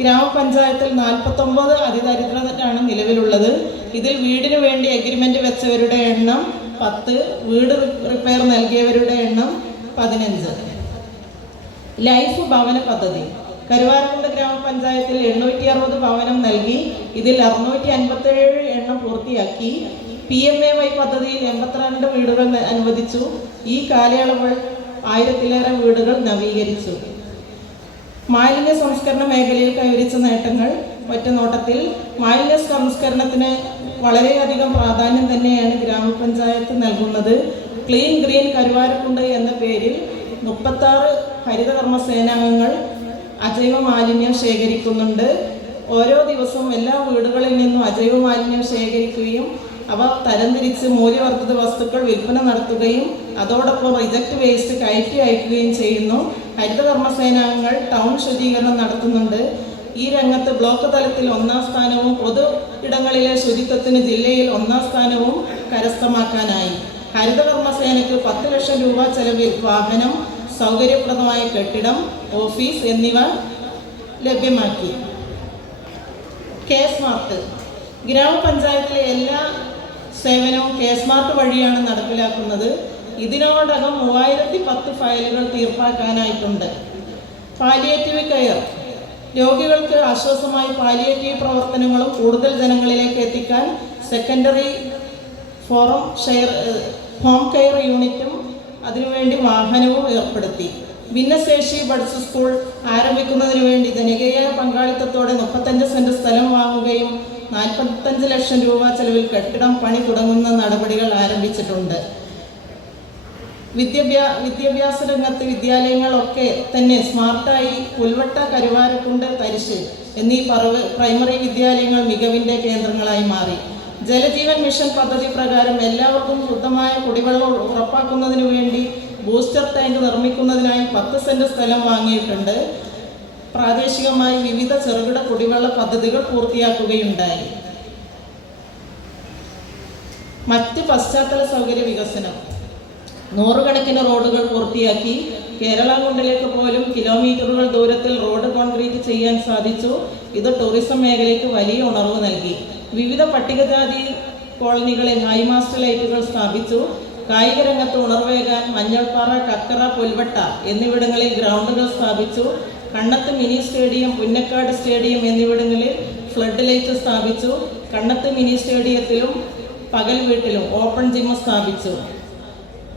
ഗ്രാമപഞ്ചായത്തിൽ നാൽപ്പത്തൊമ്പത് അതിദരിദ്രരാണ് നിലവിലുള്ളത്. ഇതിൽ വീടിന് വേണ്ടി എഗ്രിമെന്റ് വെച്ചവരുടെ എണ്ണം പത്ത് വീട് റിപ്പയർ നൽകിയവരുടെ എണ്ണം പതിനഞ്ച്. ലൈഫ് ഭവന പദ്ധതി. കരുവാരക്കുണ്ട് ഗ്രാമപഞ്ചായത്തിൽ എണ്ണൂറ്റി അറുപത് ഭവനം നൽകി. ഇതിൽ അറുന്നൂറ്റി അൻപത്തേഴ് എണ്ണം പൂർത്തിയാക്കി. പി എം എ വൈ പദ്ധതിയിൽ എൺപത്തിരണ്ട് വീടുകൾ അനുവദിച്ചു. ഈ കാലയളവ് ആയിരത്തിലേറെ വീടുകൾ നവീകരിച്ചു. മാലിന്യ സംസ്കരണ മേഖലയിൽ കൈവരിച്ച നേട്ടങ്ങൾ ഒറ്റ നോട്ടത്തിൽ മാലിന്യ സംസ്കരണത്തിന് വളരെയധികം പ്രാധാന്യം തന്നെയാണ് ഗ്രാമപഞ്ചായത്ത് നൽകുന്നത്. ക്ലീൻ ഗ്രീൻ കരുവാരക്കുണ്ട് എന്ന പേരിൽ മുപ്പത്താറ് ഹരിതകർമ്മ സേനാംഗങ്ങൾ അജൈവ മാലിന്യം ശേഖരിക്കുന്നുണ്ട്. ഓരോ ദിവസവും എല്ലാ വീടുകളിൽ നിന്നും അജൈവ മാലിന്യം ശേഖരിക്കുകയും അവ തരംതിരിച്ച് മൂല്യവർദ്ധിത വസ്തുക്കൾ വിൽപ്പന നടത്തുകയും അതോടൊപ്പം റിജക്ട് വേസ്റ്റ് കയറ്റി അയക്കുകയും ചെയ്യുന്നു. ഹരിതകർമ്മ സേനാംഗങ്ങൾ ടൗൺ ശുചീകരണം നടത്തുന്നുണ്ട്. ഈ രംഗത്ത് ബ്ലോക്ക് തലത്തിൽ ഒന്നാം സ്ഥാനവും പൊതു ഇടങ്ങളിലെ ശുചിത്വത്തിന് ജില്ലയിൽ ഒന്നാം സ്ഥാനവും കരസ്ഥമാക്കാനായി. ഹരിതകർമ്മ സേനയ്ക്ക് പത്ത് ലക്ഷം രൂപ ചെലവിൽ വാഹനം സൗകര്യപ്രദമായ കെട്ടിടം ഓഫീസ് എന്നിവ ലഭ്യമാക്കി. K smart. ഗ്രാമപഞ്ചായത്തിലെ എല്ലാ സേവനവും കെ സ്മാർട്ട് വഴിയാണ് നടപ്പിലാക്കുന്നത്. ഇതിനോടകം മൂവായിരത്തി പത്ത് ഫയലുകൾ തീർപ്പാക്കാനായിട്ടുണ്ട്. Palliative care. രോഗികൾക്ക് ആശ്വാസമായി പാലിയേറ്റീവ് പ്രവർത്തനങ്ങളും കൂടുതൽ ജനങ്ങളിലേക്ക് എത്തിക്കാൻ secondary forum share home care യൂണിറ്റും അതിനുവേണ്ടി വാഹനവും ഏർപ്പെടുത്തി. ഭിന്നശേഷി ബഡ്സ് സ്കൂൾ ആരംഭിക്കുന്നതിന് വേണ്ടി ജനകീയ പങ്കാളിത്തത്തോടെ മുപ്പത്തഞ്ച് സെന്റ് സ്ഥലം വാങ്ങുകയും നാൽപ്പത്തഞ്ച് ലക്ഷം രൂപ ചെലവിൽ കെട്ടിടം പണി തുടങ്ങുന്ന നടപടികൾ ആരംഭിച്ചിട്ടുണ്ട്. വിദ്യാഭ്യാ വിദ്യാഭ്യാസ രംഗത്ത് വിദ്യാലയങ്ങളൊക്കെ തന്നെ സ്മാർട്ടായി പുൽവട്ട കരുവാരക്കുണ്ട് തരിശ് എന്നീ പറവ് പ്രൈമറി വിദ്യാലയങ്ങൾ മികവിന്റെ കേന്ദ്രങ്ങളായി മാറി. ജലജീവൻ മിഷൻ പദ്ധതി പ്രകാരം എല്ലാവർക്കും ശുദ്ധമായ കുടിവെള്ളം ഉറപ്പാക്കുന്നതിനു വേണ്ടി ബൂസ്റ്റർ ടാങ്ക് നിർമ്മിക്കുന്നതിനായി പത്ത് സെന്റ് സ്ഥലം വാങ്ങിയിട്ടുണ്ട്. പ്രാദേശികമായി വിവിധ ചെറുകിട കുടിവെള്ള പദ്ധതികൾ പൂർത്തിയാക്കുകയുണ്ടായി. മറ്റ് പശ്ചാത്തല സൗകര്യ വികസനം. നൂറുകണക്കിന് റോഡുകൾ പൂർത്തിയാക്കി കേരള കൊണ്ടിലേക്ക് പോലും കിലോമീറ്ററുകൾ ദൂരത്തിൽ റോഡ് കോൺക്രീറ്റ് ചെയ്യാൻ സാധിച്ചു. ഇത് ടൂറിസം മേഖലയ്ക്ക് വലിയ ഉണർവ് നൽകി. വിവിധ പട്ടികജാതി കോളനികളിൽ ഹൈമാസ്റ്റ് ലൈറ്റുകൾ സ്ഥാപിച്ചു. കായിക രംഗത്ത് ഉണർവേകാൻ മഞ്ഞൾപ്പാറ കക്കറ പുൽവട്ട എന്നിവിടങ്ങളിൽ ഗ്രൗണ്ടുകൾ സ്ഥാപിച്ചു. Kannath mini stadium Punnakkad stadium എന്നിവിടങ്ങളിൽ ഫ്ലഡ് ലൈറ്റ് സ്ഥാപിച്ചു. കണ്ണത്ത് മിനി സ്റ്റേഡിയത്തിലും പകൽ വീട്ടിലും ഓപ്പൺ ജിം സ്ഥാപിച്ചു.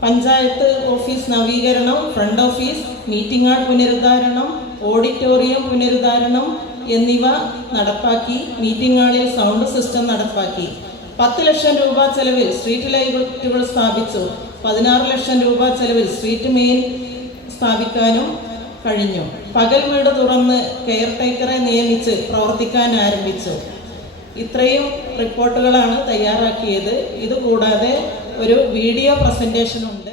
പഞ്ചായത്ത് ഓഫീസ് നവീകരണം ഫ്രണ്ട് ഓഫീസ് മീറ്റിംഗ് ഹാൾ പുനരുദ്ധാരണം ഓഡിറ്റോറിയം പുനരുദ്ധാരണം എന്നിവ നടപ്പാക്കി മീറ്റിംഗ് ഹാളിൽ സൗണ്ട് സിസ്റ്റം നടപ്പാക്കി. പത്ത് ലക്ഷം രൂപ ചെലവിൽ സ്ട്രീറ്റ് ലൈറ്റുകൾ സ്ഥാപിച്ചു. പതിനാറ് ലക്ഷം രൂപ ചെലവിൽ സ്ട്രീറ്റ് മെയിൻ സ്ഥാപിക്കാനും കഴിഞ്ഞു. പകൽ വീട് തുറന്ന് കെയർ ടേക്കറെ നിയമിച്ച് പ്രവർത്തിക്കാൻ ആരംഭിച്ചു. ഇത്രയും റിപ്പോർട്ടുകളാണ് തയ്യാറാക്കിയത്. ഇതുകൂടാതെ ഒരു വീഡിയോ പ്രസന്റേഷൻ ഉണ്ട്.